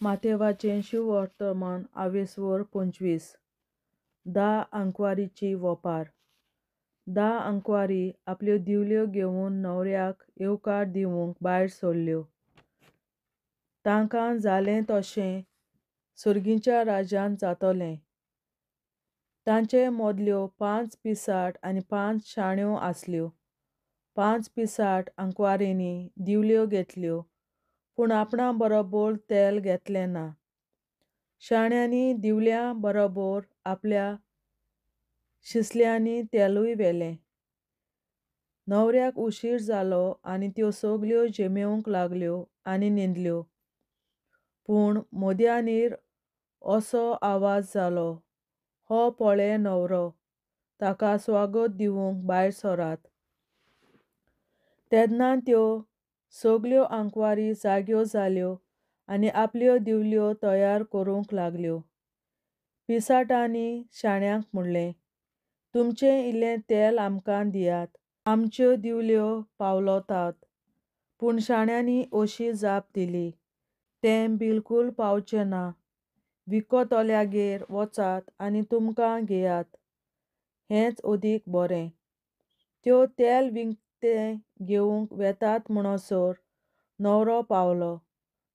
माथेवाचें शिववर्तमान 25 अंकवारीची वोपार अंकवारी आपल्यो दिवल्यो घेवन न्हवऱ्याक येवकार दिवंक भायर सरल्यो. तांकां जालें तशें सुर्गीच्या राज्यांत जातलें. तांचे मोदल्यो 5 पिसाट आनी 5 शाण्यो आसल्यो. 5 पिसाट अंकवारींनी दिवल्यो घेतल्यो, पूण आपणा बरोबर तेल घेतलें ना. शाण्यांनी दिवल्यां बरोबर आपल्या शिसल्यांनी तेलूय व्हेलें. न्हवऱ्याक उशीर जालो आनी त्यो सगल्यो जेमेवंक लागल्यो आनी न्हिदल्यो. पूण मोदयांनीर असो आवाज जालो, हो पळय न्हवरो, ताका स्वागत दिवंक भायर सरात. तेन्ना त्यो सगल्यो आंकवारी जाग्यो जाल्यो आनी आपल्यो दिवल्यो तयार करूंक लागल्यो. पिसाटांनी शाण्यांक म्हणलें, तुमचें इल्लें तेल आमकां दियात, आमच्यो दिवल्यो पावलोतात. पूण शाण्यांनी अशी जाप दिली, तें बिलकूल पावचें ना. विकतोल्यागेर वचात आनी तुमकां घेयात, हेंच अदीक बरें. त्यो तेल विकतें घेवंक वेतात म्हणसर न्हवरो पावलो.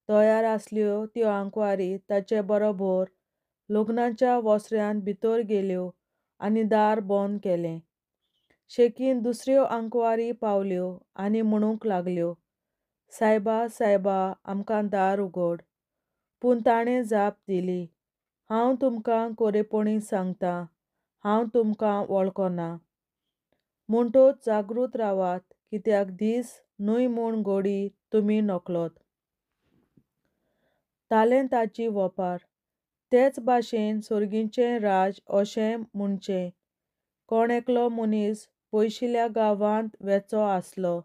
तयार आसल्यो त्यो आंकवारी ताचे बरोबर लग्नाच्या वस्त्र्यांत भितर गेल्यो आनी दार बंद केलें. शेकीन दुसऱ्यो आंकवारी पावल्यो आनी म्हणूंक लागल्यो, सायबा सायबा आमकां दार उगड. पूण ताणें जाप दिली, हांव तुमकां खरेपणी सांगतां, हांव तुमकां वळखना. म्हणटच जागृत रावात, कित्याक दीस न्हय म्हूण घडी तुमी नकळत. तालेंताची वोपार तेच भाशेन सुर्गीचें राज अशें म्हणचें. कोण एकलो मनीस पयशिल्ल्या गांवांत वेचो आसलो.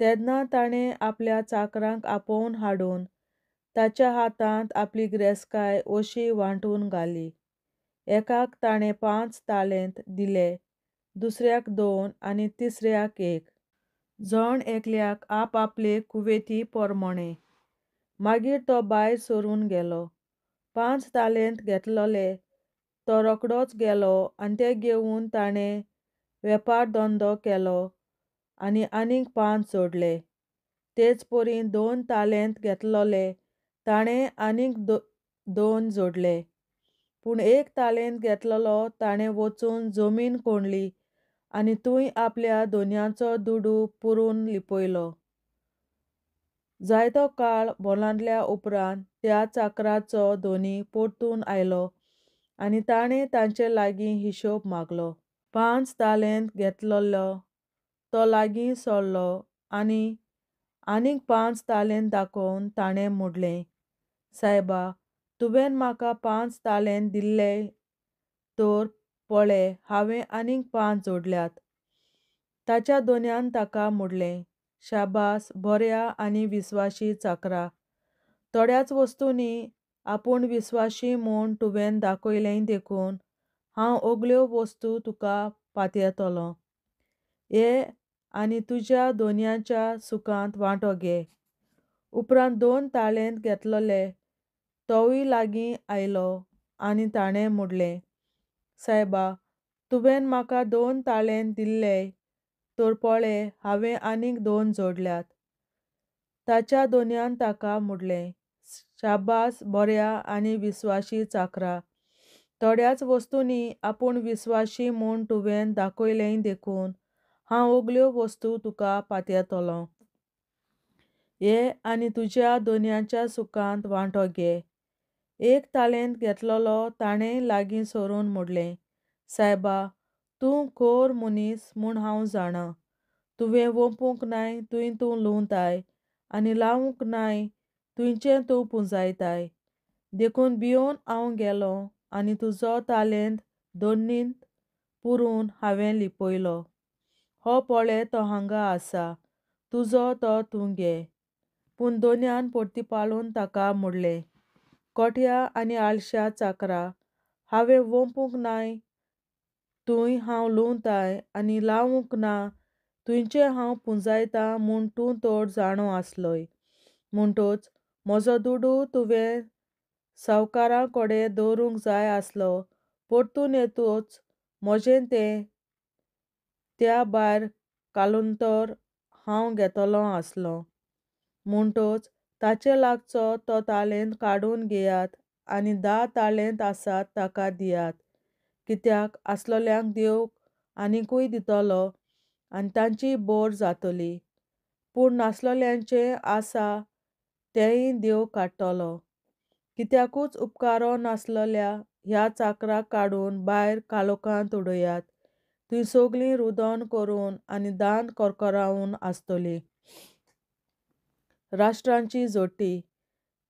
तेन्ना ताणें आपल्या चाकरांक आपोवन हाडून ताच्या हातांत आपली गिरेस्तकाय अशी वांटून घाली. एकाक ताणें 5 तालेंत दिले, दुसऱ्याक 2 आनी तिसऱ्याक 1, जण एकल्याक आपआपले कुवेती पोरमोणें. मागीर तो भायर सरून गेलो. 5 तालेंत घेतलोले तो रोकडोच गेलो आनी ते घेवन ताणें वेपार धंदो केलो आनी आनीक 5 जोडले. तेच परी 2 तालेंत घेतलोले ताणें आनीक 2 जोडले. पूण 1 तालेंत घेतलोलो ताणें वचून जमीन खणली आनी थंय आपल्या धोनयाचो दुडू पुरून लिपयलो. जायतो काळ भोंवलांतल्या उपरांत त्या चाकराचो धोनी परतून आयलो आनी ताणें तांचे लागीं हिशोब मागलो. 5 तालेंत घेतलोलो तो लागीं सरलो आनी आनीक 5 तालेंत दाखोवन ताणें म्हणलें, सायबा, तुवें म्हाका 5 तालेंत दिल्ले, तर पळय हांवें आनीक 5 जोडल्यात. ताच्या धोनयान ताका म्हणलें, शाबास बऱ्या आनी विस्वासी चाकरा. थोड्याच वस्तूंनी आपूण विस्वासी म्हूण तुवें दाखयलें देखून हांव अगल्यो वस्तू तुका पातयेतलों. ये आनी तुज्या धोनयाच्या सुखांत वांटो घे. उपरांत 2 तालेंत घेतलोले तोवूय लागीं आयलो आनी ताणें म्हणलें, सायबा, तुवें म्हाका 2 तालेंत दिल्ले, तर पळय हांवें आनीक 2 जोडल्यात. ताच्या धोनयान ताका म्हणलें, शाबास बऱ्या आनी विस्वासी चाकरा. थोड्याच वस्तूंनी आपूण विस्वासी म्हूण तुवें दाखयलें देखून हांव अगल्यो वस्तू तुका पातयेतलों. ये आनी तुज्या धोनयाच्या सुखांत वांटो घे. 1 तालेंत घेतलोलो ताणें लागीं सरून म्हणलें, सायबा, तूं खर मनीस म्हूण हांव जाणां. तुवें वंपूंक नाय थंय तूं लुंवताय आनी लावूंक नाय थंयचें तूं पुंजायताय. देखून भियोन हांव गेलों आनी तुजो तालेंत धोनींत पुरून हांवें लिपयलो. हो पळय तो हांगा आसा, तुजो तो तूं घे. पूण धोनयान परतीपालून ताका म्हणलें, खोट्या आनी आळशा चाकरा, हांवें वंपूंक नाय थंय हांव लुंवताय आनी लावूंक ना थंयचें हांव पुंजायतां म्हूण तूं तर जाणो आसलोय. म्हणटच म्हजो दुडू तुवें सावकारां कडेन दवरूंक जाय आसलो, परतून येतूच म्हजें तें त्या भायर घालून तर हांव घेतलों आसलों. म्हणटच ताचे लागचो तो तालेंत काडून घेयात आनी 10 तालेंत आसात ताका दियात. कित्याक आसलोल्यांक देव आनिकूय दितलो आनी तांची बोर जातली. पूण नासलोल्यांचें आसा तेंय देव काडटलो. कित्याकूच उपकारो नासलोल्या ह्या चाकराक काडून भायर कालोखांत उडयात. तीं सगळीं रुदोन करून आनी दांत करकरावून आसतलीं. राष्ट्रांची जोडटी.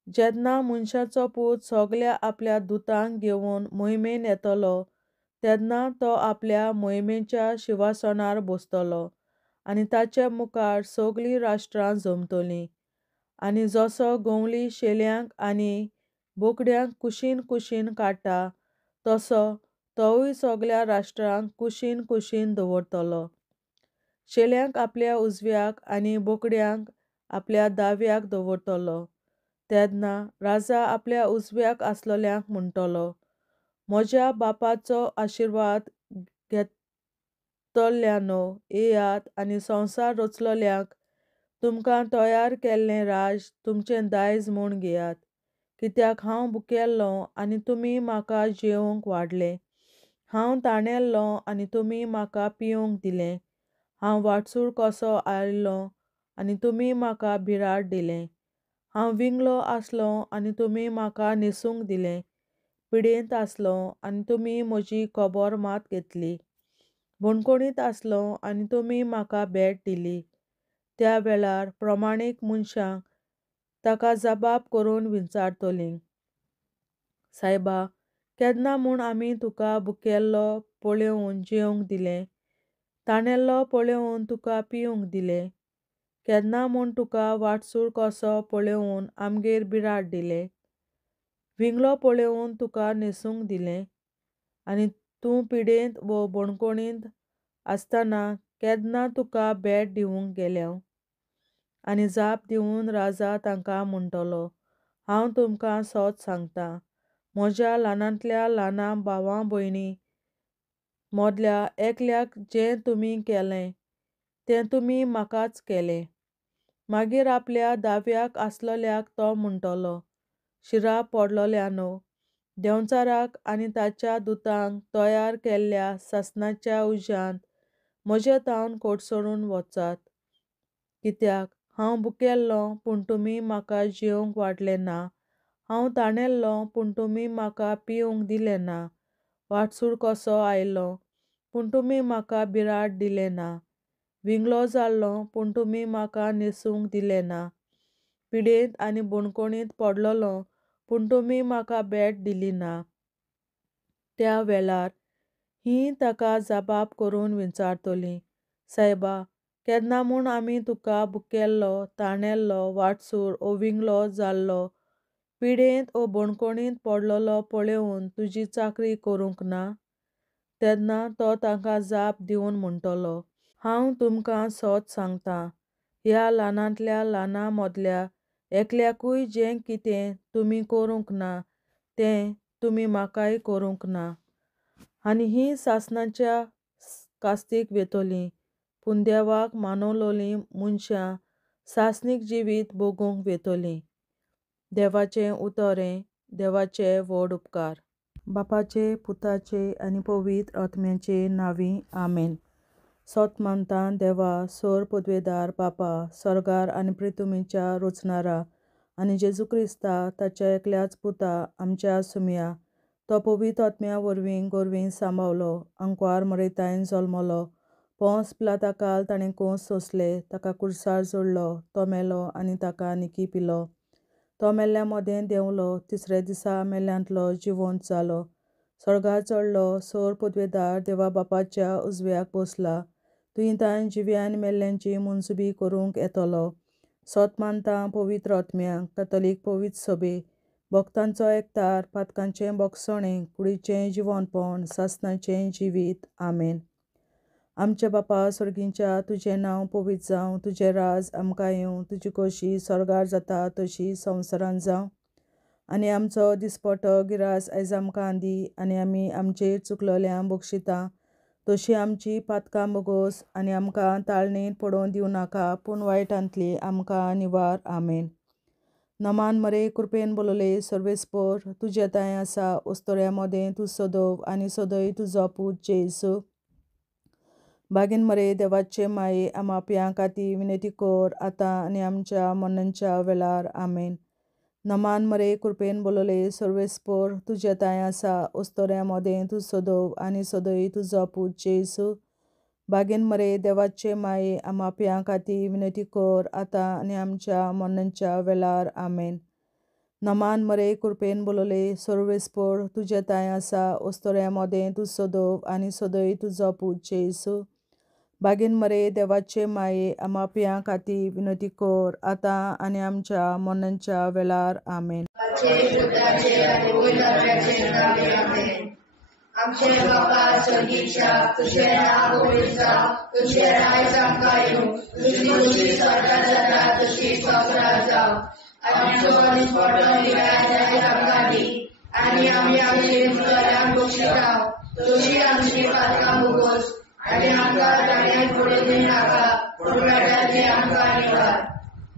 जेन्ना मनशाचो पूत सगल्या आपल्या दुतांक घेवन मोहिमेन येतलो, तेन्ना तो आपल्या मोहिमेच्या शिंवासनार बसतलो आनी ताचे मुखार सगळीं राष्ट्रां जमतलीं. आनी जसो गंवली शेल्यांक आनी बोकड्यांक कुशीन कुशीन काडटा, तसो तोवूय सगल्या राष्ट्रांक कुशीन कुशीन दवरतलो. शेल्यांक आपल्या उजव्याक आनी बोकड्यांक आपल्या दाव्याक दवरतलो. तेन्ना राजा आपल्या उजव्याक आसलोल्यांक म्हणटलो, म्हज्या बापाचो आशिर्वाद घेतल्ल्यानो येयात आनी संवसार रचलोल्यांक तुमकां तयार केल्लें राज तुमचें दायज म्हूण घेयात. कित्याक हांव भुकेल्लों आनी तुमी म्हाका जेवंक वाडले. हांव ताणेल्लों आनी तुमी म्हाका पिवंक दिलें. हांव वाटसूळ कसो आयिल्लों आनी तुमी म्हाका भिराड दिलें. हांव विंगलो आसलों आनी तुमी म्हाका न्हेसूंक दिलें. पिडेंत आसलों आनी तुमी म्हजी खबर मात घेतली. बोणकोणीत आसलों आनी तुमी म्हाका भेट दिली. त्या वेळार प्रमाणीक मनशांक ताका जबाब करून विचारतलीं, सायबा, केन्ना म्हूण आमी तुका भुकेल्लो पळोवन जेवंक दिलें, ताणेल्लो पळोवन तुका पिवंक दिलें, केन्ना म्हूण तुका वाटसूळ कसो पळोवन आमगेर भिराड दिलें, विंगलो पळोवन तुका न्हेसूंक दिलें, आनी तूं पिडेंत वो बोणकोणींत आसतना केन्ना तुका भेट दिवंक गेलें. आनी जाप दिवन राजा तांकां म्हणटलो, हांव तुमकां सत सांगतां, म्हज्या ल्हानांतल्या ल्हाना भावां भयणी मदल्या एकल्याक जें तुमी केलें, तें तुमी म्हाकाच केलें. मागीर आपल्या दाव्याक आसलोल्याक तो म्हणटलो, शिराप पडलोल्यानो, देंवचाराक आनी ताच्या दुतांक तयार केल्ल्या सासणाच्या उज्यांत म्हजे तावन कोडसरून वचात. कित्याक हांव भुकेल्लों पूण तुमी म्हाका जेवंक वाडलें ना, हांव ताणेल्लों पूण तुमी म्हाका पिवंक दिलें ना, वाटसूळ कसो आयिल्लों पूण तुमी म्हाका भिराड दिलें ना, विंगलो जाल्लों पूण तुमी म्हाका न्हेसूंक दिलें ना, पिडेंत आनी बोणकोणींत पडलोलों पूण तुमी म्हाका भेट दिली ना. त्या वेळार हीं ताका जबाब करून विचारतलीं, सायबा, केन्ना म्हूण आमी तुका भुकेल्लो, ताणेल्लो, वाटसूळ वो विंगलो जाल्लो, पिडेंत वो बोणकोणींत पडलोलो पळोवन तुजी चाकरी करूंक ना. तेन्ना तो तांकां जाप दिवन म्हणटलो, हांव तुमकां सत सांगतां, ह्या ल्हानांतल्या ल्हाना मदल्या एकल्याकूय जें कितें तुमी करूंक ना, तें तुमी म्हाकाय करूंक ना. आनी हीं सासणाच्या कास्तीक वेतलीं, पूण देवाक मानवलोलीं मनशां सासणीक जिवीत भोगूंक वेतलीं. देवाचें उतरें. देवाचे व्हड उपकार. बापाचे, पुताचे आनी पवित्र आत्म्याचे नांवीं. आमेन. सत मानतां देवा, सर पदवेदार बापा, सर्गार आनी पृथ्वीच्या रचणारा, आनी जेजू क्रिस्ता ताच्या एकल्याच पुता आमच्या सुमया, तो पवित्र आत्म्या वरवीं गोरवीं सांबावलो, अंकवार मरयतायन जल्मलो, पोंस पिलाताकाल ताणें कोंस सोंसले, ताका कुर्सार जोडलो, तो मेलो आनी ताका निकी पिलो, तो मेल्ल्या मदें देंवलो, तिसऱ्या दिसा मेल्ल्यांतलो जिवंत जालो, सर्गार चडलो, सर पदवेदार देवा बापाच्या उजव्याक बसला, तुयें जिव्या आनी मेल्ल्यांची मनसुबी करूंक येतलो. सत मानतां पवित्र आत्म्यांक, कॅथॉलिक पवित्र सभे, भक्तांचो एकतार, पातकांचें भोगसणें, कुडीचें जिवंतपण, सासणाचें जिवीत. आमेन. आमचे बापा स्वर्गींच्या तुझें नांव पवित्र जावं, तुझें राज आमकां येवं, तुजी खोशी स्वर्गार जाता तशी संवसारांत जावं. आनी आमचो दिसपट्टो गिरास आयज आमकां दी, आनी आमी आमचेर चुकलोल्यांक बक्षिता तशी आमची पातकां बोगोस, आनी आमकां ताळणेंत पडोवन दिवं नाका, पूण वायटांतली आमकां निवार. आमेन. नमान मरे कृपेन बोलोले सर्वेस्पर, तुजे ताय आसा ओस्तोऱ्या मोदें तूं सोदोव, आनी सोदय तुजो पूत जेसू. बागीन मरे देवाचे माये आमाप्यां खातीर विनंती कर, आतां आनी आमच्या मरणाच्या वेळार. आमेन. नमान मरे कृपेन बोलोले सर्वेस्पर, तुजे ताय आसा ओस्तोऱ्या मोदें तूं सोदोव, आनी सोदय तुजो पूत जेसू. बागीन मरे देवाचे माये आमाप्यां खातीर विनंती कर, आतां आनी आमच्या मरणाच्या वेळार. आमेन. नमान मरे कृपेन बोलोले सर्वेस्पर, तुजे ताय आसा ओस्तोऱ्या मोदें तूं सोदोव, आनी सोदय तुजो पूत जेसू. बागीन मरे देवाचे माये आमाप्यां खातीर विनंती कर, आतां आनी आमच्या मरणाच्या वेळार. आमेन. आमचे बापा स्वर्गीच्या तुझे नाव पवित्र जावं, तुझे राज आमकां येवं, तुजी खोशी स्वर्गार जाता तशी संवसारांत जावं. आमचो दिसपट्टो गिरास आयज आमकां दी, आनी आमी आमचे चुकलोल्यांक बक्षिता तशी आमची पातकां बोगोस, आनी आमकां ताळणेंत पडोवन दिवं नाका, पूण वायटांतली आमकां निवार.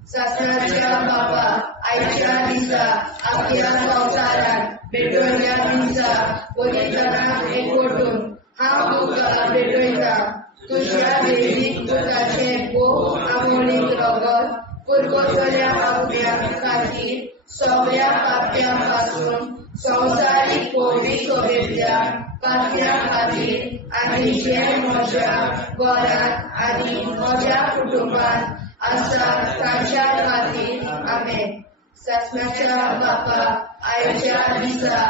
सासणाच्या बापा आयच्या दिसा आपल्या संवसारांत भेटवयल्या दिसा पवित्रनाक एकवटून हांव तुका भेटयता. तुज्या देवीक पुताचें भोव आमोणीक रगत पुरगोतल्या आपल्या खातीर सगळ्या पाप्यां पासून संवसारीक पवित्र सोबेतल्या पाप्यां खातीर, आनी जे म्हज्या घरांत आनी म्हज्या कुटुंबांत आसा तांच्या खातीर. आमेन. सासणाच्या बापा आयच्या दिसा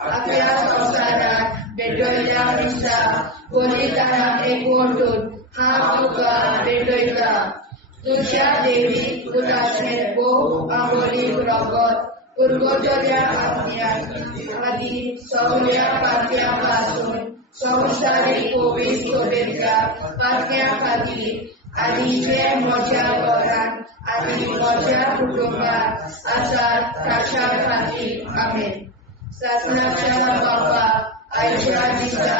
आपल्या संवसारांत भेटवयल्या दिसा पवित्रनाक एकवटून हांव तुका भेटयता. तुज्या देवीक पुताचें भोव आमोणीक रगत पुरगोतल्या आपल्या खातीर सगळ्या पाप्यां पासून संवसारीक पवित्र सोबेतल्या पाप्यां खातीर, आनी जे म्हज्या घरांत आनी म्हज्या कुटुंबांत आसा तांच्या खातीर. आमेन. सासणाच्या बापा आयच्या दिसा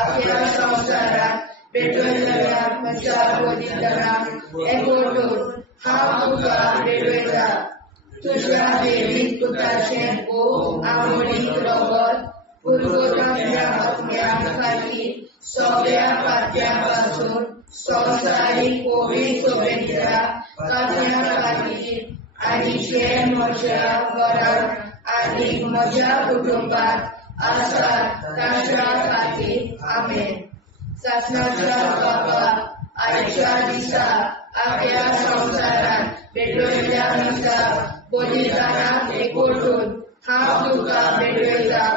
आपल्या संवसारांत भेटवयल्या म्हज्या पवित्रनाक एकवटून हांव तुका भेटयता. तुज्या देवीक पुताचें भोव आमोणीक रगत पुरगोतल्या आपल्या खातीर सगळ्या पाप्यां पासून संवसारीक पवित्र सोबेतल्या पाप्यां खातीर, आनी जे म्हज्या घरांत आनी म्हज्या कुटुंबांत आसा तांच्या खातीर. आमेन. सासणाच्या बापा आयच्या दिसा आपल्या संवसारांत भेटवयल्या दिसा पवित्रनाक एकवटून हांव तुका भेटयता.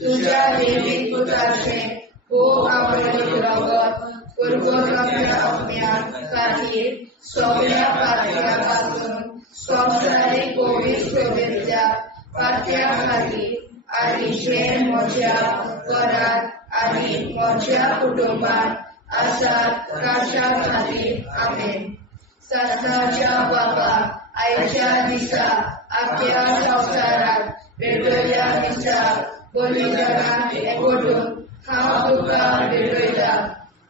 तुज्या देवीक पुताचें भोव आमोणीक रगत पुरगोतल्या आपल्या खातीर सगळ्या पाप्यां पासून संवसारीक पवित्र सोबेतल्या पाप्यां खातीर, आनी जे म्हज्या घरांत आनी म्हज्या कुटुंबांत आसा तांच्या खातीर. आमेन. सासणाच्या बापा आयच्या दिसा आपल्या संवसारांत भेटवयल्या दिसा पवित्रनाक एकवटून हांव तुका भेटयता.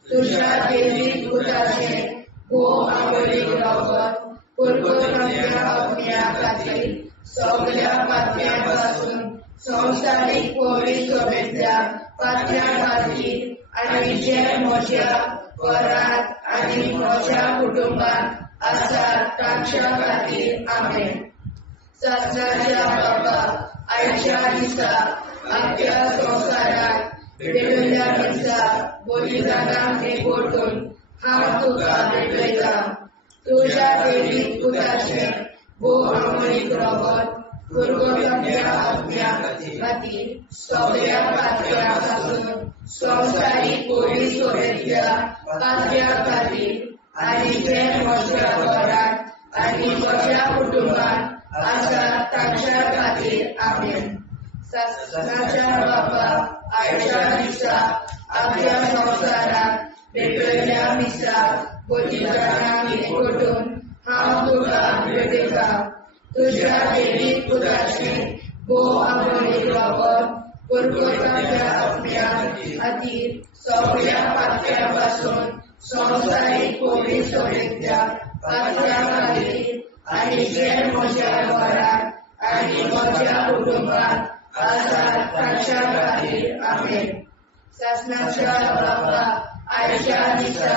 तुज्या देवीक पुताचें भोव आमोणीक रगत पुरगोतल्या आपल्या खातीर सगळ्या पाप्यां पासून संवसारीक पवित्र सोबेतल्या पाप्यां खातीर, आनी जे म्हज्या घरांत आनी म्हज्या कुटुंबांत आसा तांच्या खातीर. आमेन. सासणाच्या बापा आयच्या दिसा आपल्या संवसारांत भेटवयल्या दिसा पवित्रनाक एकवटून हांव तुका भेटयता. तुज्या देवीक पुताचें भोव आमोणीक रगत पुरगोतल्या आपल्या खातीर सगळ्या पाप्यां पासून संवसारीक पवित्र सोबेतल्या पाप्यां खातीर, आनी जे म्हज्या घरांत आनी म्हज्या कुटुंबांत आसा तांच्या खातीर. आमेन. सासणाच्या बापा आयच्या दिसा आपल्या संवसारांत वेगवेगळ्या मिसाक पवित्रांक एकवटून हांव तुका भेटयता तुज्या देवीक पुताचे भोव आमोलीक रगत परगोताच्या आत्म्या खातीर सगळ्या पातक्या पासून संवसारीक पवित्र सभेच्या पातक्या खातीर आनी जे म्हज्या घरांत आनी म्हज्या कुटुंबांत आसात तांच्या खातीर आमेन. शासनाच्या बाबा आयच्या दिसा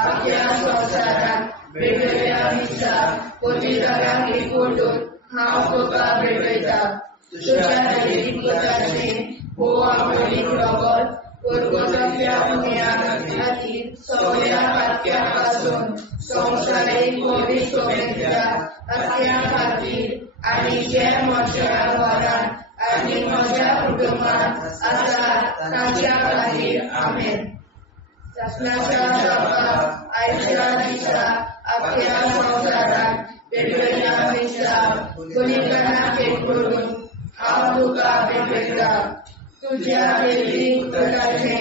आपल्या संवसारांत वेगवेगळ्या दिसा पवित्रांक एकवटून हांव तुका भेटयता तुज्या देवीक पुताचे भोव आमोलीक रगत परगोताच्या पुण्या खातीर सगळ्या पातक्या पासून संवसारीक पवित्र सभेच्या पातक्या खातीर आनी जे म्हज्या घरांत आनी म्हज्या कुटुंबांत आसात तांच्या खातीर आमेन. शासनाच्या बाबा आयच्या दिसा आपल्या संवसारांत वेगवेगळ्या दिसा पवित्रांक एकवटून हांव तुका भेटयता तुज्या देवीक पुताचे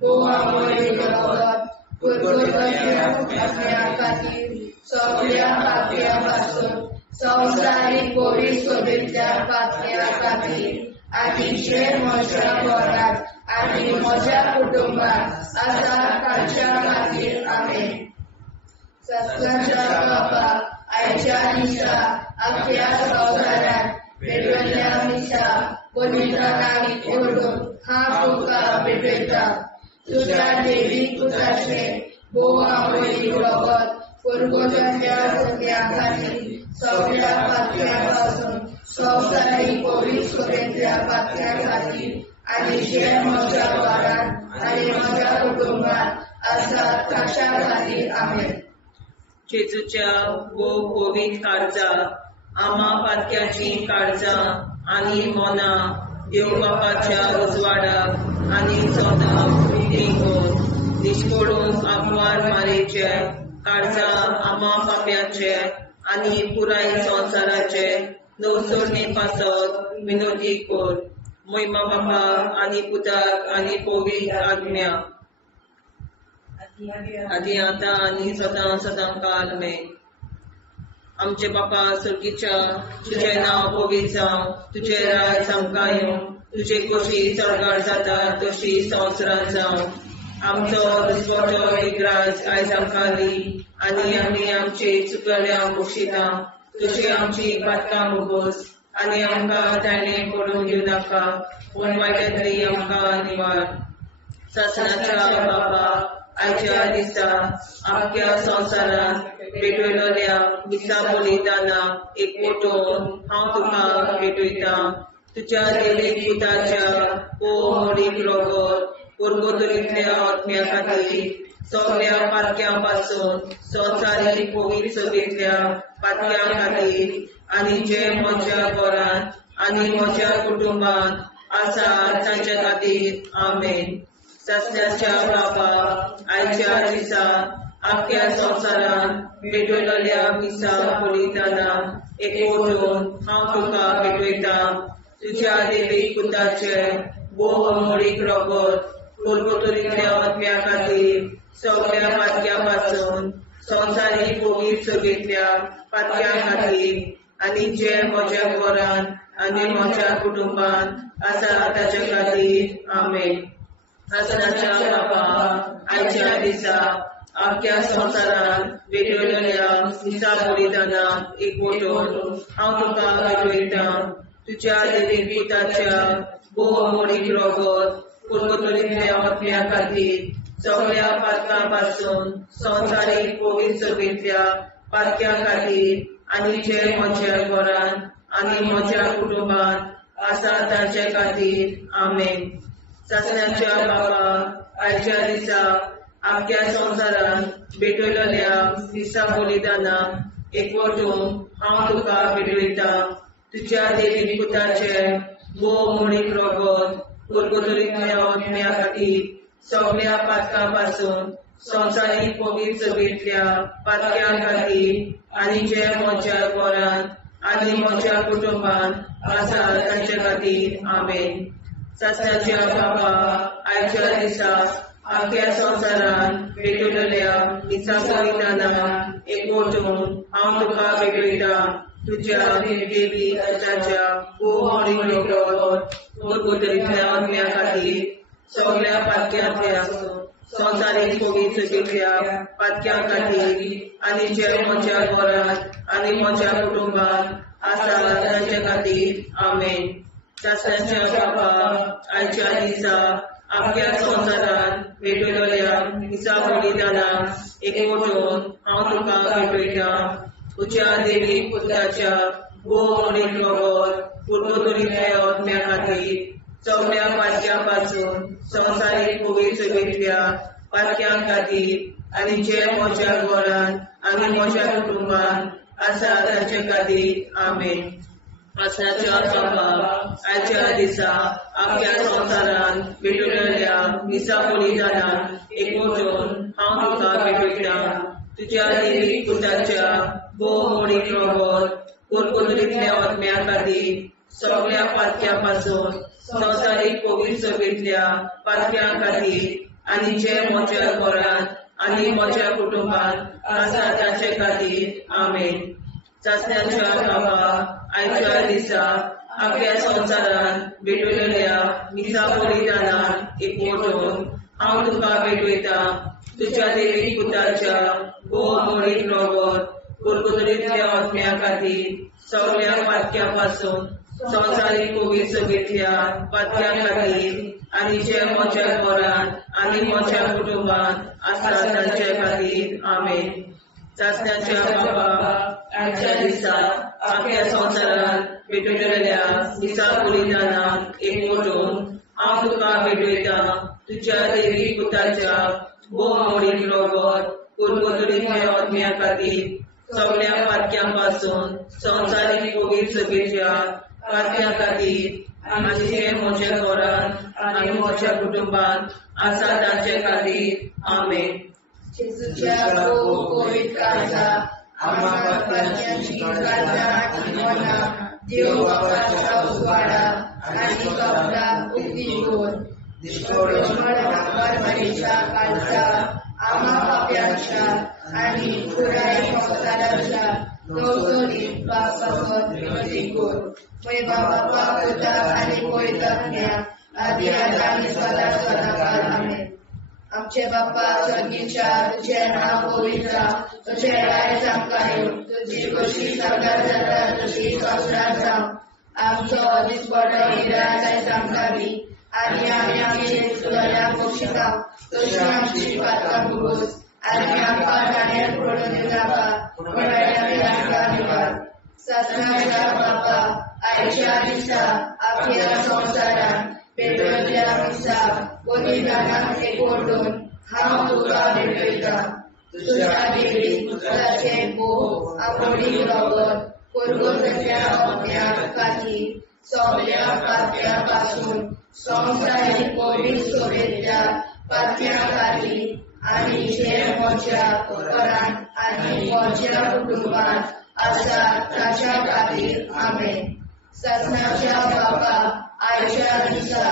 भोव आमोलीक रगत परगोताच्या पुण्या खातीर सगळ्या पातक्या पासून संवसारीक पवित्र सभेच्या पातक्या खातीर आनी जे म्हज्या घरांत आनी म्हज्या कुटुंबांत आसात तांच्या खातीर आमेन. शासनाच्या बाबा आयच्या दिसा आपल्या संवसारांत वेगवेगळ्या दिसा पवित्रांक एकवटून हांव तुका भेटयता तुज्या देवीक पुताचे भोव आमोलीक रगत परगोताच्या पुण्या खातीर सगळ्या पातक्या पासून संवसारीक पवित्र सभेच्या पातक्या खातीर आनी जे म्हज्या घरांत आनी म्हज्या कुटुंबांत आसात तांच्या खातीर आमेन. जेजूच्या भोव पवित्र काळजा आमा पातक्याची काळजा आनी मोना देव बापाच्या उजवाडाक आनी सदां देखून निश्पडून आंकवार मारेचे काळजा आमा पाप्याचे आनी पुराय संवसाराचे नवसोडणे पासत विनोदी कोर महिमा बापा आनी पुताक आनी पवित्र आत्म्या आदी आतां आनी सदां सदां काल आमेन. आमचे बापा सर्गीच्या तुझे नांव पवित्र जावं तुझे राज आमकां येवं तुझे कशी सरकार जाता तशी संवसारांत जावं आमचो दिसवटो एक राज आयज आमकां दी आनी आमी आमचे चुकल्यांक बक्षिता तशी आमची पातकां मुगोस आनी आमकां ताणें पडून दिवं नाका पूण वायटांतली आमकां निवार. शासनाच्या बाबा आयच्या दिसा आख्या संवसारांत भेटयलोल्या दिसा बलिदानाक एकवटून हांव तुका भेटयता तुज्या देवीक पुताच्या भोव आमोलीक रगत परगोताच्या आत्म्या खातीर सगळ्या पातक्या पासून संवसारीक पवित्र सभेच्या पातक्या खातीर आनी जे म्हज्या घरांत आनी म्हज्या कुटुंबांत आसात तांच्या खातीर आमेन. शासनाच्या बाबा आयच्या दिसा आख्या संवसारांत भेटयलोल्या दिसा बलिदानाक एकवटून हांव तुका भेटयता तुज्या देवीक पुताचे भोव आमोलीक रगत परगोताच्या आत्म्या खातीर सगळ्या पातक्या पासून संवसारीक पवित्र सभेच्या पातक्या खातीर आनी जे म्हज्या घरांत आनी म्हज्या कुटुंबांत आसा ताच्या खातीर आमेन. शासनाच्या बाबा आयच्या दिसा आख्या संवसारांत भेटयलोल्या दिसा बलिदानाक एकवटून हांव तुका भेटयता तुज्या देवीक पुताच्या भोव आमोलीक रगत परगोताच्या आत्म्या खातीर सगळ्या पातकां पासून संवसारीक पवित्र सभेच्या पातक्या खातीर आनी जे म्हज्या घरांत आनी म्हज्या कुटुंबांत आसा तांचे खातीर आमेन. शासनाच्या बाबा आयच्या दिसा आख्या संवसारांत भेटयलोल्या दिसा बलिदानाक एकवटून हांव तुका भेटयता तुज्या देवीक पुताचे भोव आमोलीक रगत परगोताच्या आत्म्या खातीर सगळ्या पातकां पासून संवसारीक पवित्र सभेच्या पातक्या खातीर आनी जे म्हज्या घरांत आनी म्हज्या कुटुंबांत आसा तांचे खातीर आमेन. शासनाच्या बाबा आयच्या दिसा आख्या संवसारांत भेटलेल्या मिसा बलिदानाक एकवटून हांव तुका भेटयता तुज्या देवी पुताच्या भोवमणी रगत गुरगुतरीतल्या आत्म्या खातीर सगळ्या पातक्यांतले आसूं संवसारीक कोवीड सगळ्या पातक्यां खातीर आनी जे म्हज्या घरांत आनी म्हज्या कुटुंबात आसा तांचे खातीर आमेन. शास्त्राच्या बाबा आयच्या दिसा आपल्या संवसारांत भेटलेल्या मिसा बलिदानाक एकवटून हांव तुका भेटयता तुज्या देवी पुताच्या भोवमणी रगत गुरगुतरीतल्या आत्म्या खातीर सगळ्या पातक्यां पासून संवसारीक कोवीड सगळ्या पातक्यां खातीर आनी जे म्हज्या घरांत आनी म्हज्या कुटुंबात आसा तांचे खातीर आमेन. आसाच्या बाबा आयच्या दिसा आपल्या संवसारांत भेटलेल्या मिसा बलिदानाक एकवटून हांव तुका भेटयता तुज्या देवी पुताच्या भोवमणी रगत गुरगुतरीतल्या आत्म्या खातीर सगळ्या पातक्यां पासून संवसारीक कोवीड सगळ्या पातक्यां खातीर आनी जे म्हज्या घरांत आनी म्हज्या कुटुंबात आसा तांचे खातीर आमेन. चाचण्याच्या बाबा आयच्या दिसा आपल्या संवसारांत भेटलेल्या मिसा बलिदानाक एकवटून हांव तुका भेटयता तुज्या देवी पुताच्या भोवमणी रगत गुरगुतरीतल्या आत्म्या खातीर सगळ्या पातक्यां पासून संवसारीक कोवीड सगळ्या पातक्यां खातीर आनी जे म्हज्या घरांत आनी म्हज्या कुटुंबात आसा तांचे खातीर आमेन. चाचण्याच्या बाबा आयच्या दिसा आपल्या संवसारांत भेटलेल्या मिसा बलिदानाक एकवटून हांव तुका भेटयता तुज्या देवी पुताच्या भोवमणी रगत गुरगुतरीतल्या आत्म्या खातीर सगळ्या पातक्यां पासून संवसारीक कोवीड सगळ्या पातक्यां खातीर आनी जे म्हज्या घरांत आनी म्हज्या कुटुंबात आसा तांचे खातीर आमेन. जेजूच्या कोवीड काळजा आम्हा पातकांची काळजा आनी मना देव बापाच्या उजवाडा आनी कपडा उक्ती कर परमेच्या काळजा आम्हा पाप्यांच्या आनी पुराय संवसाराच्या नवसरीत पापासत विनती कर. मैबा बापा पुता आनी पवित्रात्म्या आदी आनी सदा सदाकाळ आमेन. आमचे बापा स्वर्गीच्या तुझे नाव पवित्र तुझे राय चमकायो तुझी कशी सगळ्यात जाता तशी संवसारांत जावं. आमचो दिसपडो हिराय आमकां दी आनी आमी आमचे चुकल्याक बक्षिसांव तशी आमची पातकां भोगोस आनी आमकां गाण्यार पडून नाका पूण आमकां निवार. सत्नाच्या बापा आयच्या दिसा आपल्या संवसारांत भेटलेल्या मिसा बलिदानाक एकवटून हांव तुका भेटयता तुज्या देवी पुताचे भोवमणी रगत गुरगुतरीतल्या आत्म्या खातीर सगळ्या पातक्यां पासून संवसारीक कोवीड सगळ्या पातक्यां खातीर आनी जे म्हज्या घरांत आनी म्हज्या कुटुंबात आसा ताच्या खातीर आमेन. सत्नाच्या बापा आयच्या दिसा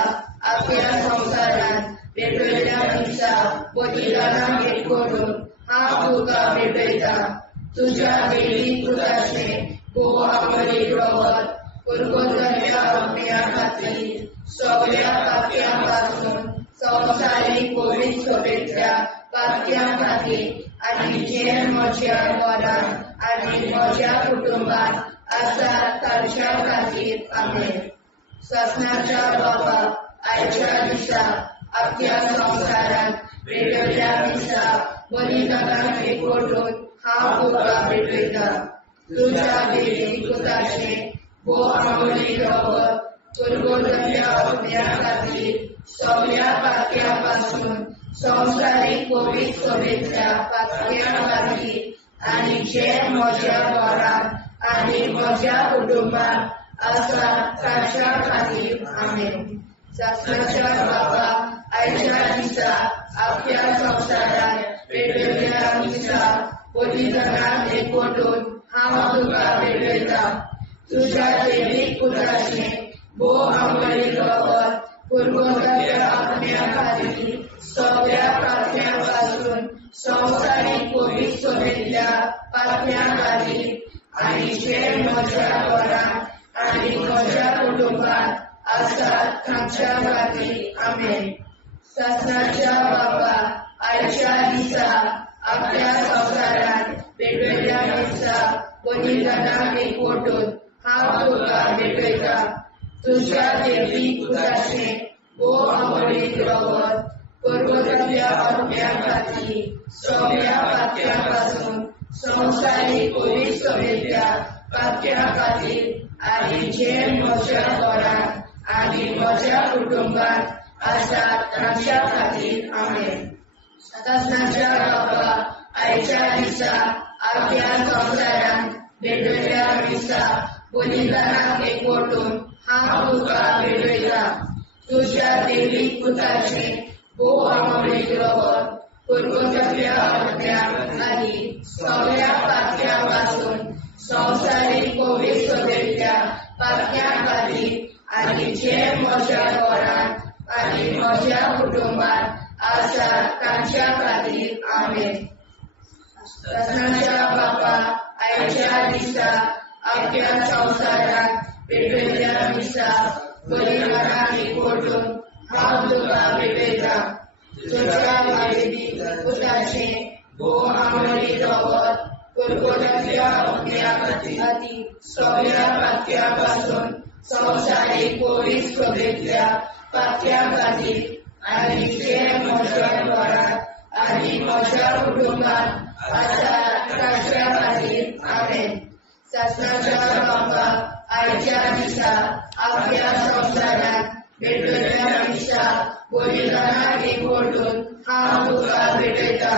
आपल्या संवसारांत भेटलेल्या मिसा बलिदानाक एकवटून हांव तुका भेटयता तुज्या देवी पुताचे भोवमणी रगत गुरगुतरीतल्या आत्म्या खातीर सगळ्या पातक्यां पासून संवसारीक कोवीड सगळ्या पातक्यां खातीर आनी जे म्हज्या घरांत आनी म्हज्या कुटुंबात आसा तांच्या खातीर आमेन. सत्नाच्या बापा आयच्या दिसा आपल्या संवसारांत भेटलेल्या मिसा बलिदानाक एकवटून हांव तुका भेटयता तुज्या देवी पुताचे भोवमणी रगत गुरगुतरीतल्या आत्म्या खातीर सगळ्या पातक्यां पासून संवसारीक कोवीड सगळ्या पातक्यां खातीर आनी जे म्हज्या घरांत आनी म्हज्या कुटुंबात आसा तांच्या खातीर आमेन. शास्त्राच्या बापा आयच्या दिसा आपल्या संवसारांत भेटलेल्या मिसा बलिदानाक एकवटून हांव तुका भेटयता तुज्या देवी पुताचे भोवमणी रगत पूर्वोत्तर आत्म्या खाली सगळ्या पातळ्यांपासून संसारिक कोविड सोबतल्या पातळ्यांखाली आणि जे म्हज्या घरात आणि म्हज्या कुटुंबात आसात तांच्या खातीर आमेन. शासनाच्या बाबा आयच्या दिसा आपल्या संसारात वेगवेगळ्या दिसा बलिदानाक एकवटून हांव तुका भेटयता. तुझ्या देवीक उदाशें भोव आवडीक रगत पर्वतांतल्या आत्म्या खातीर सगळ्या पातळ्यां संसारीक कोविड सोबतल्या पातळ्यां खातीर आनी जे म्हज्या घरात आनी म्हज्या कुटुंबात आसात तांच्या खातीर आमेन. शासनाच्या बाबा आयच्या दिसा आपल्या संसारांत वेगवेगळ्या दिसा बलिदानाक एकवटून हांव तुका भेटयता. तुझ्या देवीक पुताचें भोव आवडीक रगत पर्वतांतल्या आत्म्या आनी सगळ्या पातळ्यां संसारीक कोविड सोबतल्या पातळ्यां खातीर आनी जे म्हज्या घरात आनी म्हज्या कुटुंबात आसात तांच्या खातीर आमेन. शासनाच्या बाबा आयच्या दिसा आपल्या संसारात वेगवेगळ्या दिसा बलिदानाक एकवटून हांव तुका भेटयता. तुझ्या देवीक पुताचें भोव आवडीक रगत पर्वतांतल्या आत्म्या खातीर सगळ्या पातळ्यां संसारीक कोविड सोबतल्या पातळ्यां खातीर आनी जे म्हज्या घरात आनी म्हज्या कुटुंबात आसात तांच्या खातीर आमेन. शासनाच्या बाबा आयच्या दिसा आपल्या संसारात वेगवेगळ्या दिसा बलिदानाक एकवटून हांव तुका भेटयता.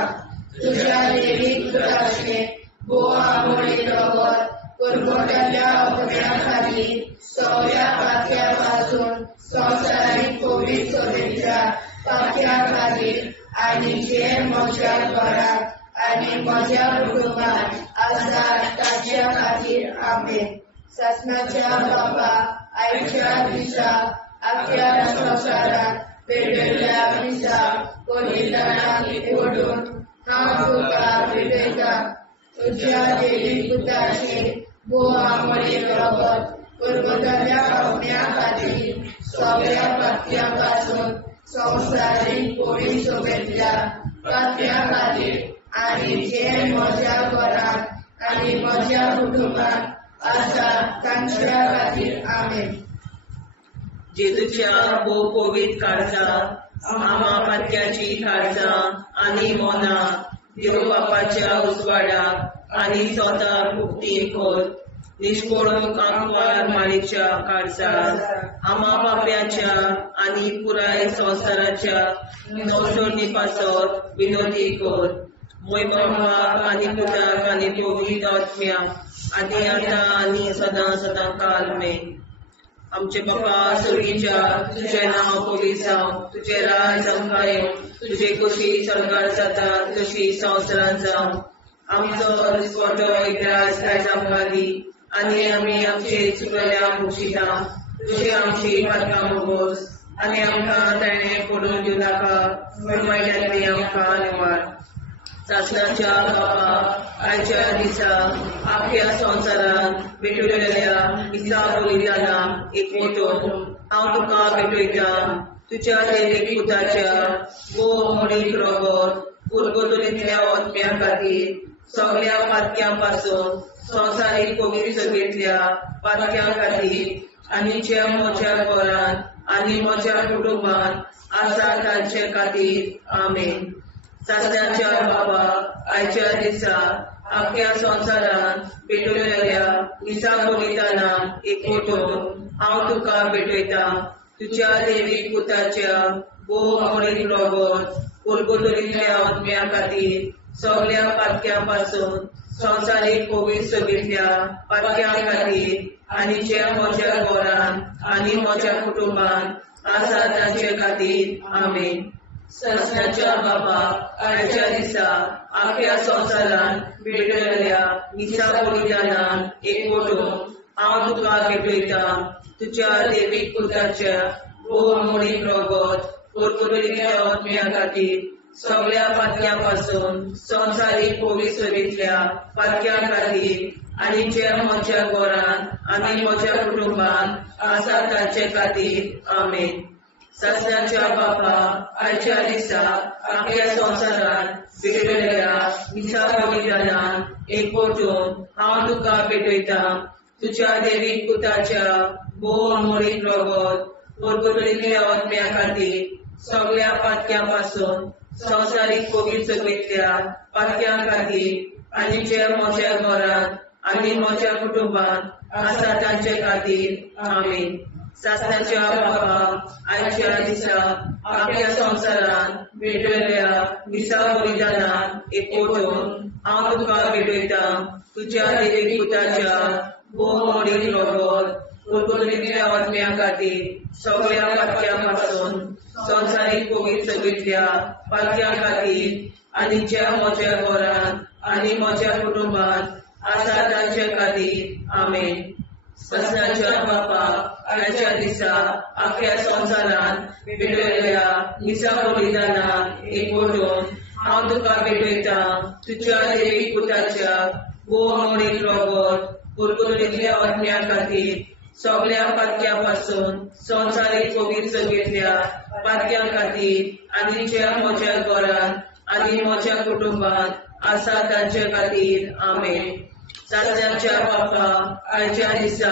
तुझ्या देवीक पुताचें भोव आवडीक रगत पर्वतांतल्या आत्म्या खातीर सगळ्या पातळ्यां संसारीक कोविड सोबतल्या पातळ्यां खातीर आनी जे म्हज्या घरात आनी म्हज्या कुटुंबात आसात तांच्या खातीर आमेन. शासनाच्या बाबा आयच्या दिसा आपल्या संसारात वेगवेगळ्या दिसा बलिदानाक एकवटून हांव तुका भेटयता. तुझ्या देवीक पुताचें भोव आवडीक रगत पर्वतांतल्या आत्म्या खातीर सगळ्या पातळ्यां संसारीक कोविड सोबतल्या पातळ्यां खातीर आनी जे म्हज्या घरात आनी म्हज्या कुटुंबात आसात तांच्या खातीर आमेन. जेजूच्या भोव कोविड काळजांत आमा पातळ्याची काळजां आनी मोना देव बापाच्या उजवाडाक आनी स्वता मुक्ती खोल निष्कोळून आंकवार माळेच्या काळजांत आमा बाप्याच्या आनी पुराय संवसाराच्या नवसोडणी पासत विनोदी कोर मोय बापाक आनी पुताक आनी पवित्र आत्म्याक आदी आतां आनी सदां सदां काल मेन. आमचे बापा सर्गीच्या तुझें नांव पवित्र जावं, तुझें राज आमकां येवं, तुजे कशी सरकार जाता तशी संवसारांत जावं. आमचो दिसवटो एकदांच आयज आमकां दी आनी आमी आमचे चुकल्यांक बक्षिता. तुजी आमची पातकां भोगोस आनी आमकां ताणें पडून दिवं नाका पण वायट्यांतली आमकां निवाड. शासनाच्या बाबा आयच्या दिसा आपल्या संवसारांत भेटलेल्या दिसा बलिदानाक एकवटून हांव तुका भेटयता. तुज्या देवीक पुताच्या भोव आवडीक रगत पर्वतांतल्या आत्म्या खातीर सगळ्या पातळ्यां संसारीक कोविड सोबतल्या पातळ्यां खातीर आनी ज्या म्हज्या घरांत आनी म्हज्या कुटुंबात आसा तांचे खातीर आमेन. शासनाच्या बाबा आयच्या दिसा आपल्या संवसारांत भेटलेल्या दिसा बलिदानाक एकवटून हांव तुका भेटयता. तुज्या देवीक पुताच्या भोव आवडीक रगत पर्वतांतल्या आत्म्या खातीर सगळ्या पातळ्यां संसारीक कोविड सोबतल्या पातळ्यां खातीर आनी ज्या म्हज्या घरांत आनी म्हज्या कुटुंबात आसा तांचे खातीर आमेन. शासनाच्या बाबा आयच्या दिसा आपल्या संवसारांत भेटलेल्या दिसा बलिदानाक एकवटून हांव तुका भेटयता. तुज्या देवीक पुताच्या भोव मोडी प्रगत परतुरिल्ल्या आत्म्या खातीर सगळ्या पातक्यां संवसारीक पवित्रतेंतल्या पातक्यां खातीर आनी जे म्हज्या घरांत आनी म्हज्या कुटुंबांत आसा तांचे खातीर आमेन. सस्याच्या बापा, आयच्या दिसा आख्या संवसारांत भेटलेल्या दिसा बलिदानान एकवटून हांव तुका भेटयतां. तुज्या देवीक पुताच्या भोव मोडी प्रगत परतुरिल्ल्या आत्म्या खातीर सगळ्या पातक्यां संवसारीक पवित्रतेंतल्या पातक्यां खातीर आनी जे म्हज्या घरांत आनी म्हज्या कुटुंबांत आसा तांचे खातीर आमेन. सासणाच्या बापा, आयच्या दिसा आख्या संवसारांत भेटलेल्या दिसा बलिदानान एकवटून हांव तुका भेटयतां. तुज्या देवीक पुताच्या भोव मोडी प्रगत परतुरिल्ल्या आत्म्या खातीर सगळ्या पातक्यां संवसारीक पवित्रतेंतल्या पातक्यां खातीर आनी ज्या म्हज्या घरांत आनी म्हज्या कुटुंबांत आसा तांचे खातीर आमेन. सस्याच्या बापा, आयच्या दिसा आख्या संवसारांत भेटलेल्या दिसा बलिदानान एकवटून हांव तुका भेटयतां. तुज्या देवीक पुताच्या भोव मोडी प्रगत परतुरिल्ल्या आत्म्या खातीर सगळ्या पातक्यां संवसारीक पवित्रतेंतल्या पातक्यां खातीर आनी ज्या म्हज्या घरांत आनी म्हज्या कुटुंबांत आसा तांचे खातीर आमेन. सासण्याच्या बापा, आयच्या दिसा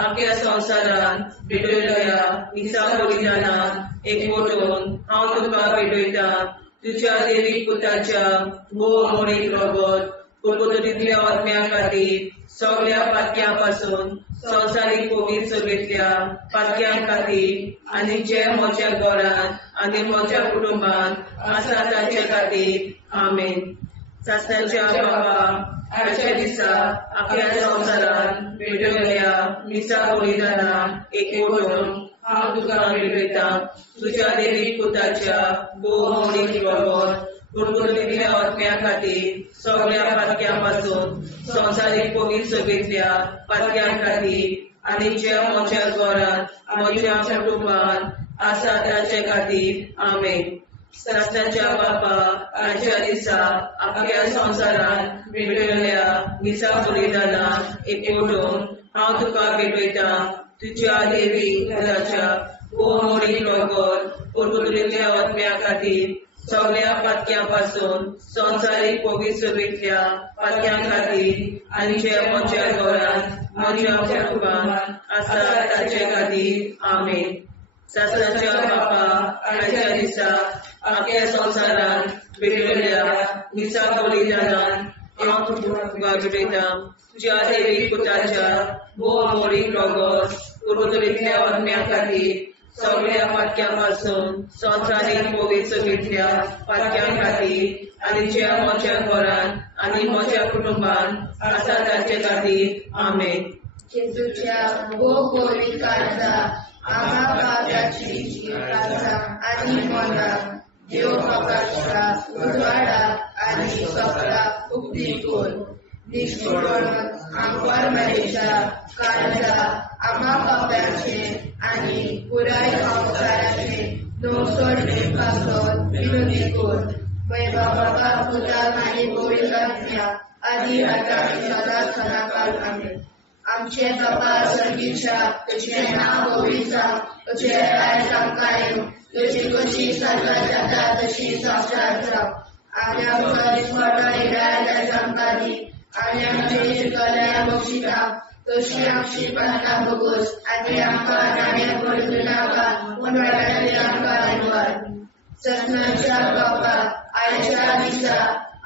आख्या संवसारांत भेटलेल्या दिसा बलिदानान एकवटून हांव तुका भेटयतां. तुज्या देवीक पुताच्या भोव मोडी प्रगत परतुरिल्ल्या आत्म्या खातीर सगळ्या पातक्यां संवसारीक पवित्रतेंतल्या पातक्यां खातीर आनी जे म्हज्या घरांत आनी म्हज्या कुटुंबांत आसा तांचे खातीर आमेन. सासण्याच्या बापा, आयच्या दिसा आख्या संवसारांत भेटलेल्या दिसा बलिदानान एकवटून हांव तुका भेटयतां. तुज्या देवीक पुताच्या भोव मोडी प्रगत परतुरिल्ल्या आत्म्या खातीर सगळ्या पातक्यां संवसारीक पवित्रतेंतल्या पातक्यां खातीर आनी जे म्हज्या घरांत म्हज्या कुटुंबांत आसा तांचे खातीर आमेन. सासण्याच्या बापा, आयच्या दिसा आख्या संवसारांत भेटलेल्या दिसा बलिदानान एकवटून हांव तुका भेटयतां. तुज्या देवीक पुताच्या भोव मोडी प्रगत परतुरिल्ल्या आत्म्या खातीर सगळ्या पातक्यां संवसारीक पवित्रतेंतल्या पातक्यां खातीर आनी जे म्हज्या घरांत म्हज्या कुटुंबांत आसा तांचे खातीर आमेन. सासण्याच्या बापा, आयच्या दिसा आख्या संवसारांत भेटलेल्या दिसा बलिदानान हांव तुका भेटयतां. तुज्या देवीक पुताच्या भोव मोडी प्रगत परतुरिल्ल्या आत्म्या खातीर सगळ्या पातक्यां संवसारीक पवित्रतेंतल्या पातक्यां खातीर आनी जे म्हज्या घरांत आनी म्हज्या कुटुंबांत आसा तांचे खातीर आमेन. जेजूच्या भोव पवित्र काळजा आम्हा पाप्याची काळजा आनी मोना देव बापाच्या उजवाडाक आनी सपनाक उक्ती कर. निश्चितपण आमकां मेळच्या काळजा आम्हा पाप्याचे आनी पुराय संवसाराचे नवसोडणे पासून विनोदी कर. बाबा पुताक आनी पवित्र आत्म्या आदी आतां आनी सदांच सदांकाळ आमेन. आमचे बाबा सर्गीच्या तुझे नाव पवित्र तुझे राज आमकां येवं. तुजी कशी सजा जाता तशी संवसारांत जावं. आनी आमकां दिसपट्टो राज आमकां दी आनी आमचे शिरकल्या बक्षिता तशी आमची प्रार्थना बगोस आनी आमकां नाणे पडूं नाका पूण वाटायले आमकां निवार. सस्नाच्या बापा, आयच्या दिसा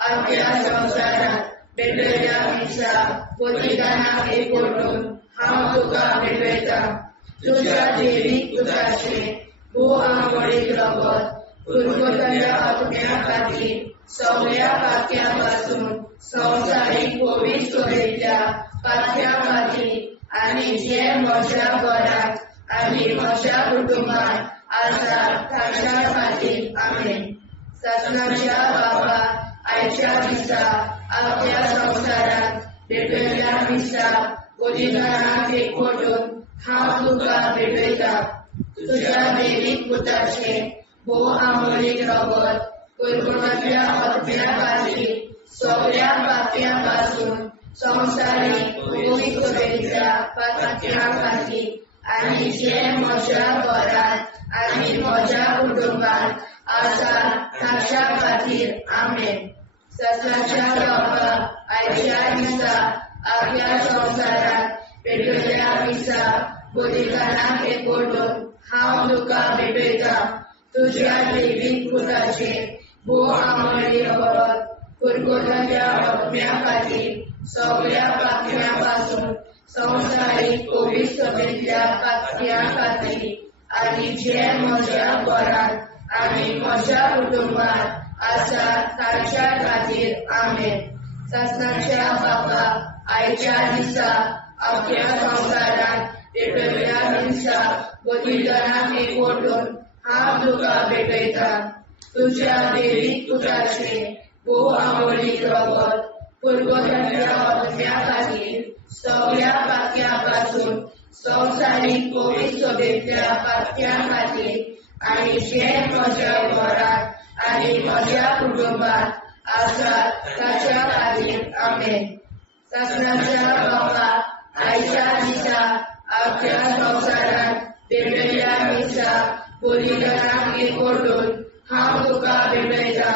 आख्या संवसारांत भेटलेल्या दिसा बलिदानाक एकवटून हांव तुका भेटयतां. तुज्या देवीक पुताचे भोव मोडी प्रगत परतुरिल्ल्या आत्म्या खातीर सगळ्या पातक्यां संवसारीक पवित्रतेंतल्या पातक्यां खातीर आनी जे म्हज्या घरांत आनी म्हज्या कुटुंबांत आसा तांच्या खातीर आमेन. सस्नाच्या बापा, आयच्या दिसा आख्या संवसारांत भेटलेल्या दिसा बलिदानाक एकवटून हांव तुका भेटयतां. तुझ्या दैवीक पुत्राचे भोव आमोलीक रगत कुरकुरातल्या आत्म्याखातीर सगळ्या पाप्यांपासून संवसारीक पवित्रतेच्या पातक्याखातीर आनी जे म्हज्या घरांत आनी म्हज्या कुटुंबांत आसा ताच्या खातीर आमेन. सत्याच्या बाबा आयच्या दिसा आख्या संवसारांत पेटयल्या दिसा बलिदानाक एकवटून हांव तुका भेटयता. तुझ्या दैवीक पुत्राचे भोव आमोली रगत कुरकुरातल्या आत्म्या खातीर सगळ्या पाप्यांपासून संवसारीक पवित्रतेच्या पातक्या खातीर आनी जे म्हज्या घरांत आनी म्हज्या कुटुंबांत आसा ताच्या खातीर आमेन. सत्याच्या बाबा आयच्या दिसा आख्या संवसारांत पेटयल्या दिसा बलिदानाक एकवटून हांव तुका भेटयता. तुझ्या दैवीक पुत्राचे भोव आमोलीक रगत कुरकुरातल्या आत्म्या खातीर सगळ्या पाप्यांपासून संवसारीक पवित्रतेच्या पातक्या खातीर आनी जे म्हज्या घरांत आनी म्हज्या कुटुंबांत आसा ताच्या खातीर आमेन. सत्याच्या बाबा आयच्या दिसा आख्या संवसारांत पेटयल्या दिसा बलिदानाक एकवटून हांव तुका भेटयता.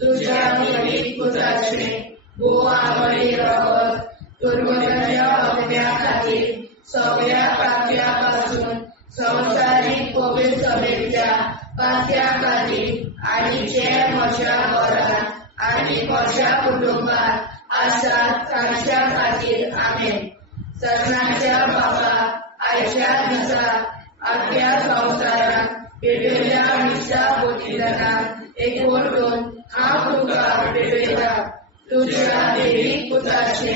तुझ्या दैवीक पुत्राचे भोव आमोलीक रगत कुरकुरातल्या आत्म्या खातीर सगळ्या पाप्यांपासून संवसारीक पवित्रतेच्या पातक्या खातीर आनी जे म्हज्या घरांत आनी म्हज्या कुटुंबांत आसा ताच्या खातीर आमेन. सत्याच्या बाबा आयच्या दिसा आख्या संवसारांत पेटयल्या दिसा बलिदानाक एकवटून हांव तुका भेटयता. तुझ्या दैवीक पुत्राचे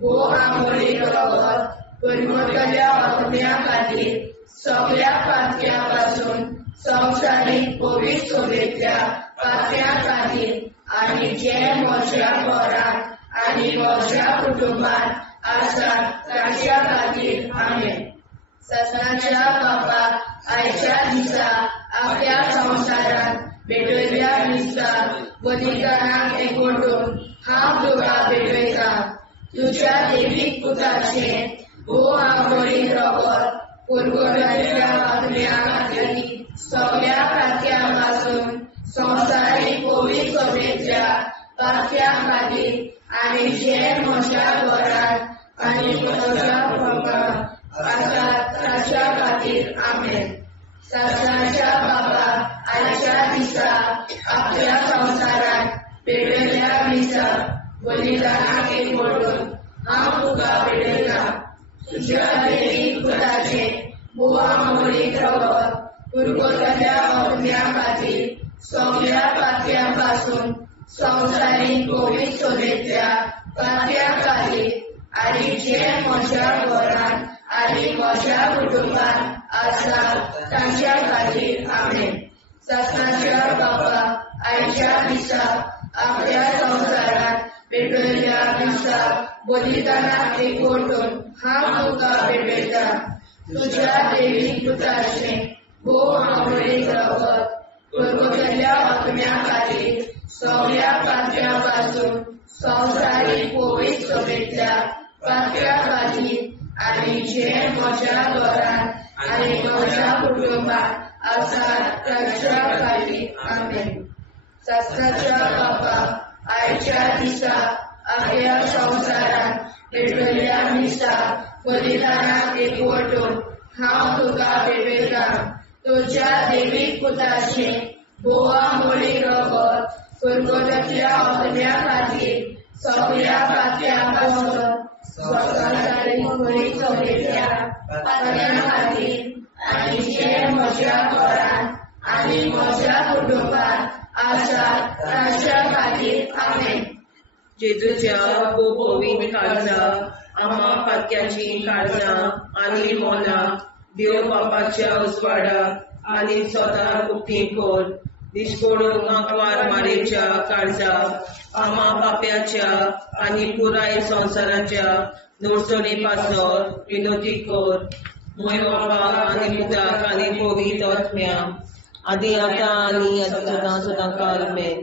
भोव आमोलीक रगत कुरकुरातल्या आत्म्या खातीर सगळ्या पातक्यांपासून संवसारीक पवित्रतेच्या पातक्या खातीर आनी जे म्हज्या घरांत आनी म्हज्या कुटुंबांत आसा ताच्या खातीर आमेन. सत्याच्या बाबा आयच्या दिसा आख्या संवसारांत पेटयल्या दिसा बलिदानाक एकवटून हांव तुका भेटयता. तुझ्या दैवीक पुत्राचे भोव आमोलीक रगत कुरकुरातल्या आत्म्या खातीर सगळ्या पातक्यांपासून संवसारीक पवित्रतेच्या पातक्या खातीर आनी जे म्हज्या घरांत आनी म्हज्या कुटुंबांत आसा ताच्या खातीर आमेन. सत्याच्या बाबा आयच्या दिसा आख्या संवसारांत पेटयल्या दिसा बलिदानाक एकवटून हांव तुका भेटयता. तुझ्या दैवीक पुत्राचे भोव आमोलीक रगत कुरकुरातल्या आत्म्या खातीर सगळ्या पातक्यांपासून संवसारीक पवित्रतेच्या पातक्या खातीर आनी जे म्हज्या घरांत आनी म्हज्या कुटुंबांत आसा ताच्या खातीर आमेन. सत्याच्या बाबा आयच्या दिसा आख्या संवसारांत पेटयल्या दिसा बलिदानाक एकवटून हांव तुका भेटयता. तुझ्या दैवीक पुत्राचे भोव आमोलीक रगत कुरकुरातल्या आत्म्या खातीर सगळ्या पातक्यांपासून संवसारीक पवित्रतेच्या पातक्या खातीर आनी जे म्हज्या घरांत आनी म्हज्या कुटुंबांत आसा ताच्या खातीर आमेन. सत्याच्या बाबा आयच्या दिसा आख्या संवसारांत पेटयल्या दिसा बलिदानाक एकवटून हांव तुका भेटयता. तुझ्या दैवीक पुत्राचे भोव आमोलीक रगत कुरकुरातल्या आत्म्या खातीर सगळ्या पातक्यांपासून संवसारीक पवित्रतेच्या पातक्या खातीर आनी जे म्हज्या घरांत आनी म्हज्या कुटुंबांत आसा ताच्या खातीर आमेन. जेजूच्या पवित्र काळजा आम्हा पातक्याची काळजां आनी मोना देव बापाच्या उजवाडाक आनी स्वता उक्ती कोर निष्पडून आंकवार मारेच्या काळजा आम्हा पाप्याच्या आनी पुराय संवसाराच्या नोडचणी पासत विनोदी कोर. मोय बापाक आनी पुताक आनी पवित्र आत्म्या आदी आतां आनी सदां सदां काल मेन